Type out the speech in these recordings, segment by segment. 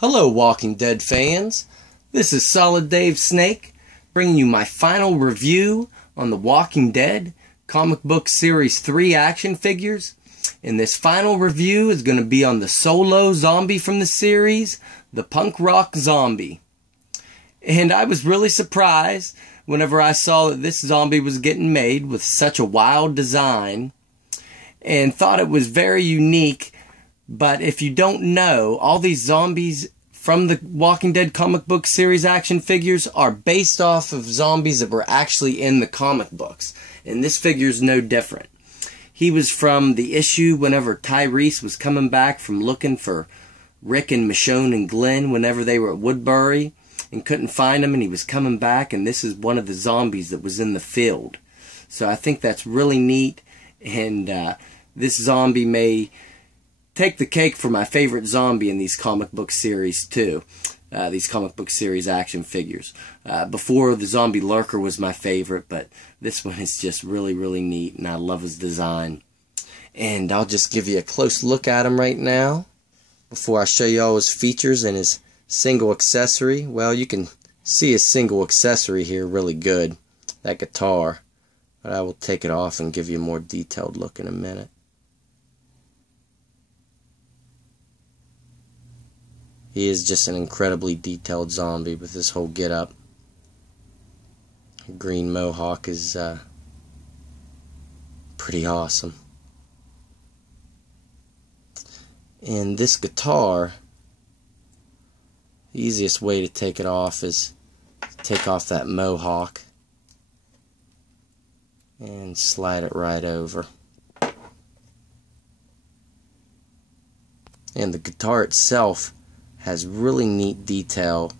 Hello, Walking Dead fans. This is Solid Dave Snake, bringing you my final review on the Walking Dead Comic Book Series 3 action figures. And this final review is going to be on the solo zombie from the series, the punk rock zombie. And I was really surprised whenever I saw that this zombie was getting made with such a wild design, and thought it was very unique. But if you don't know, all these zombies from the Walking Dead comic book series action figures are based off of zombies that were actually in the comic books. And this figure is no different. He was from the issue whenever Tyrese was coming back from looking for Rick and Michonne and Glenn whenever they were at Woodbury and couldn't find him, and he was coming back, and this is one of the zombies that was in the field. So I think that's really neat, and this zombie may take the cake for my favorite zombie in these comic book series too. These comic book series action figures. Before, the zombie lurker was my favorite, but this one is just really, really neat, and I love his design. And I'll just give you a close look at him right now before I show you all his features and his single accessory. Well, you can see his single accessory here really good, that guitar, but I will take it off and give you a more detailed look in a minute. He is just an incredibly detailed zombie with this whole get-up. Green mohawk is pretty awesome. And this guitar, the easiest way to take it off is to take off that mohawk and slide it right over. And the guitar itself has really neat detail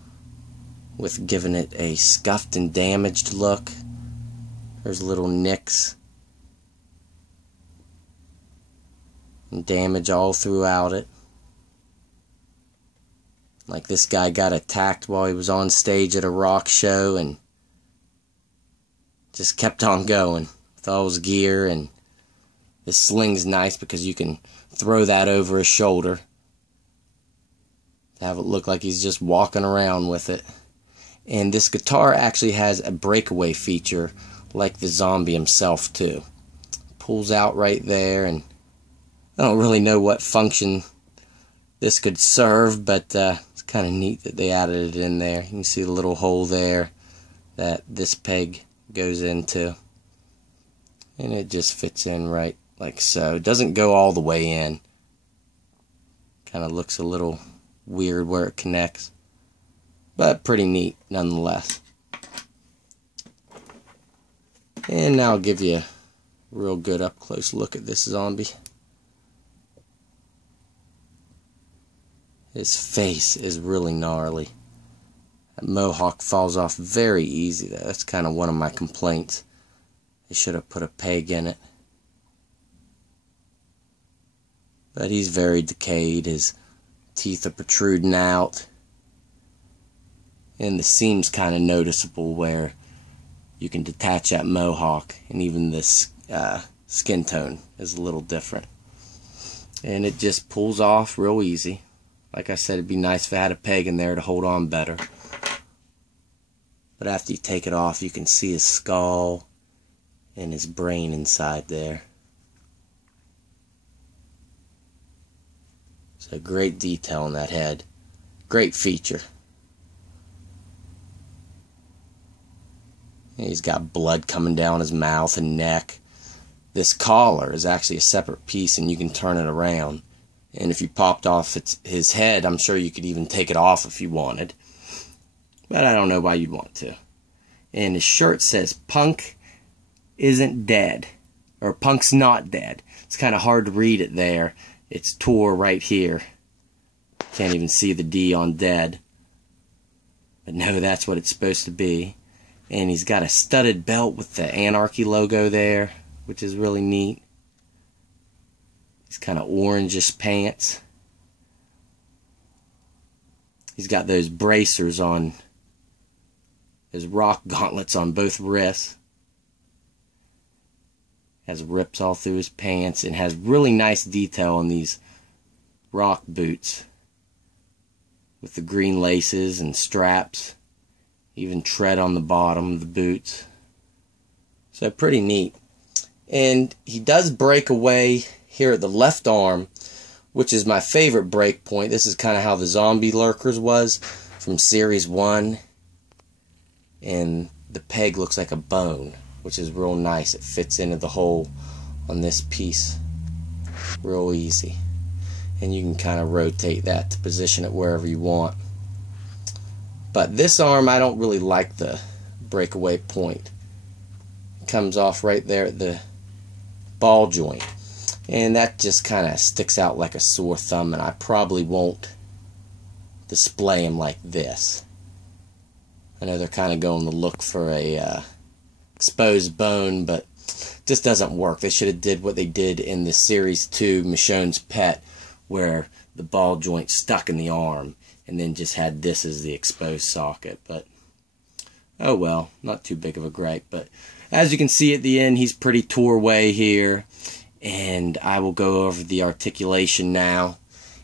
with giving it a scuffed and damaged look. There's little nicks and damage all throughout it. Like this guy got attacked while he was on stage at a rock show and just kept on going with all his gear. And this sling's nice because you can throw that over his shoulder, have it look like he's just walking around with it. And this guitar actually has a breakaway feature like the zombie himself too. Pulls out right there, and I don't really know what function this could serve, but it's kind of neat that they added it in there. You can see the little hole there that this peg goes into, and it just fits in right like so. It doesn't go all the way in. Kind of looks a little weird where it connects, but pretty neat nonetheless. And now I'll give you a real good up close look at this zombie. His face is really gnarly. That mohawk falls off very easy. That's kind of one of my complaints. They should have put a peg in it. But he's very decayed. His teeth are protruding out, and the seam's kind of noticeable where you can detach that mohawk, and even this skin tone is a little different, and it just pulls off real easy. Like I said, it'd be nice if I had a peg in there to hold on better, but after you take it off, you can see his skull and his brain inside there. So great detail in that head. Great feature. And he's got blood coming down his mouth and neck. This collar is actually a separate piece, and you can turn it around. And if you popped off his head, I'm sure you could even take it off if you wanted. But I don't know why you'd want to. And his shirt says, "Punk isn't dead." Or "Punk's not dead." It's kind of hard to read it there. It's tore right here. Can't even see the D on dead. But no, that's what it's supposed to be. And he's got a studded belt with the Anarchy logo there, which is really neat. He's kind of orangish pants. He's got those bracers on his rock gauntlets on both wrists. Has rips all through his pants, and has really nice detail on these rock boots. with the green laces and straps, even tread on the bottom of the boots. So pretty neat. And he does break away here at the left arm, which is my favorite break point. This is kind of how the zombie lurkers was from series 1. And the peg looks like a bone, which is real nice. It fits into the hole on this piece real easy. And you can kind of rotate that to position it wherever you want. But this arm, I don't really like the breakaway point. It comes off right there at the ball joint. And that just kind of sticks out like a sore thumb, and I probably won't display them like this. I know they're kind of going to look for a exposed bone, but it just doesn't work. They should have did what they did in the Series 2 Michonne's Pet, where the ball joint stuck in the arm and then just had this as the exposed socket. But oh well, not too big of a gripe. But as you can see at the end, he's pretty tore away here, and I will go over the articulation now.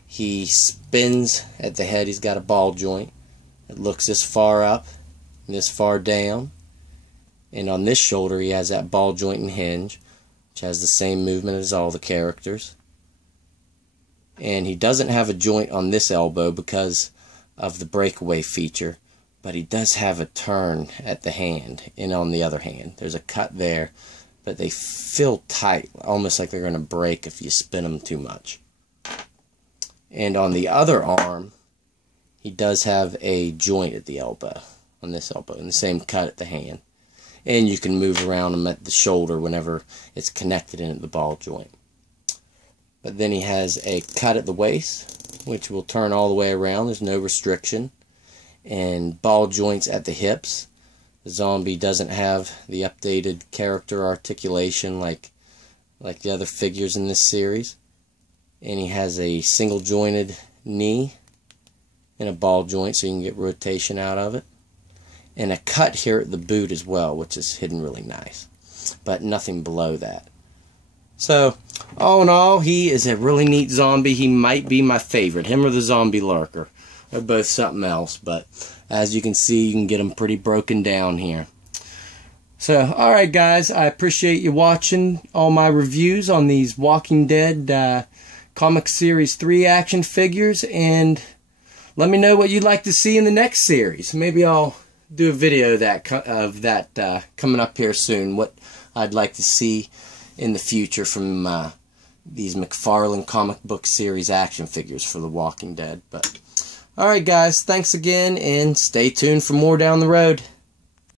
He spins at the head. He's got a ball joint. It looks this far up and this far down, and on this shoulder he has that ball joint and hinge, which has the same movement as all the characters. And he doesn't have a joint on this elbow because of the breakaway feature, but he does have a turn at the hand and on the other hand. There's a cut there, but they feel tight, almost like they're going to break if you spin them too much. And on the other arm, he does have a joint at the elbow, on this elbow, and the same cut at the hand. And you can move around him at the shoulder whenever it's connected in at the ball joint. But then he has a cut at the waist, which will turn all the way around. There's no restriction. And ball joints at the hips. The zombie doesn't have the updated character articulation like the other figures in this series. And he has a single jointed knee and a ball joint so you can get rotation out of it. And a cut here at the boot as well, which is hidden really nice. But nothing below that. So, all in all, he is a really neat zombie. He might be my favorite. Him or the zombie lurker. They're both something else. But as you can see, you can get them pretty broken down here. So, alright guys, I appreciate you watching all my reviews on these Walking Dead Comic Series 3 action figures. And let me know what you'd like to see in the next series. Maybe I'll do a video of that coming up here soon. What I'd like to see in the future from these Mcfarlane comic book series action figures for The Walking Dead. But alright guys, thanks again, and stay tuned for more down the road.